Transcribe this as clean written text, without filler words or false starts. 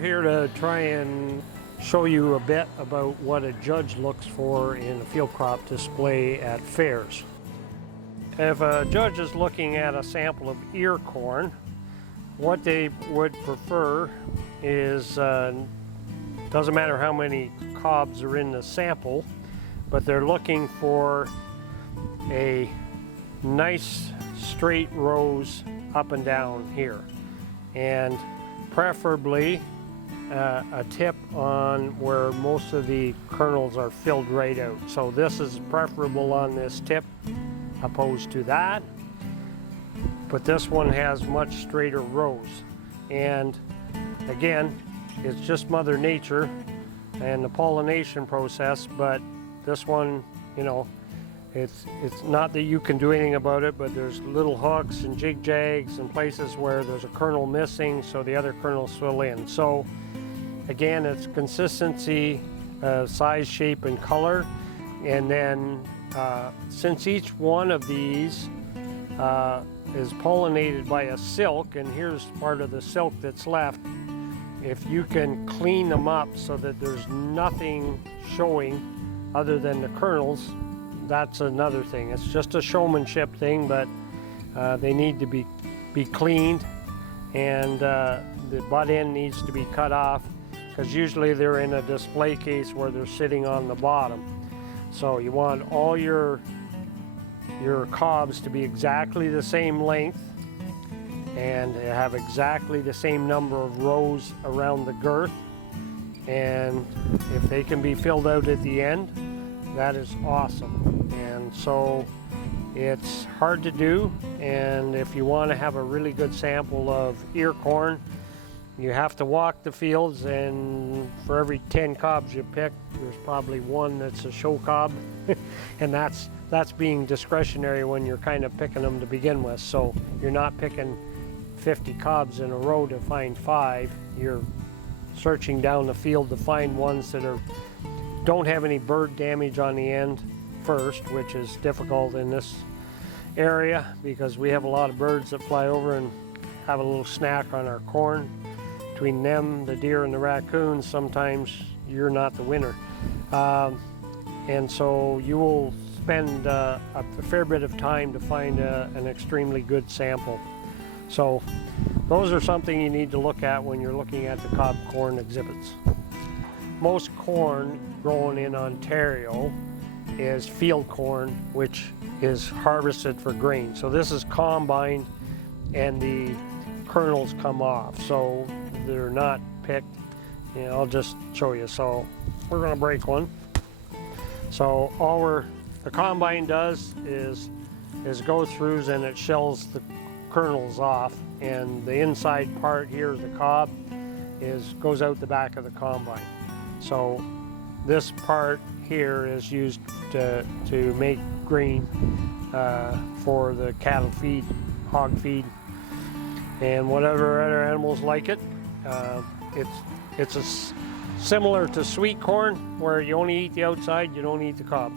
here to try and show you a bit about what a judge looks for in a field crop display at fairs. If a judge is looking at a sample of ear corn, what they would prefer is, doesn't matter how many cobs are in the sample, but they're looking for a nice straight rows up and down here, and preferably a tip on where most of the kernels are filled right out. So this is preferable on this tip opposed to that, but this one has much straighter rows. And again, it's just Mother Nature and the pollination process, but this one, you know, it's not that you can do anything about it, but there's little hooks and jig-jags and places where there's a kernel missing, so the other kernels fill in. So again, it's consistency, size, shape, and color. And then since each one of these is pollinated by a silk, and here's part of the silk that's left, if you can clean them up so that there's nothing showing other than the kernels, that's another thing. It's just a showmanship thing, but they need to be cleaned, and the butt end needs to be cut off, because usually they're in a display case where they're sitting on the bottom. So you want all your cobs to be exactly the same length and have exactly the same number of rows around the girth. And if they can be filled out at the end, that is awesome. And so it's hard to do, and if you want to have a really good sample of ear corn, you have to walk the fields, and for every 10 cobs you pick, there's probably one that's a show cob. And that's being discretionary when you're kind of picking them to begin with. So you're not picking 50 cobs in a row to find 5. You're searching down the field to find ones that don't have any bird damage on the end first, which is difficult in this area because we have a lot of birds that fly over and have a little snack on our corn. Between them, the deer, and the raccoons, sometimes you're not the winner. And so you will spend a fair bit of time to find an extremely good sample. So those are something you need to look at when you're looking at the cob corn exhibits. Most corn grown in Ontario is field corn, which is harvested for grain. So this is combined and the kernels come off, so they're not picked. You know, I'll just show you. So we're going to break one. So all the combine does is go throughs, and it shells the kernels off, and the inside part here, the cob, goes out the back of the combine. So this part here is used to make grain for the cattle feed, hog feed, and whatever other animals like it. It's similar to sweet corn, where you only eat the outside, you don't eat the cob.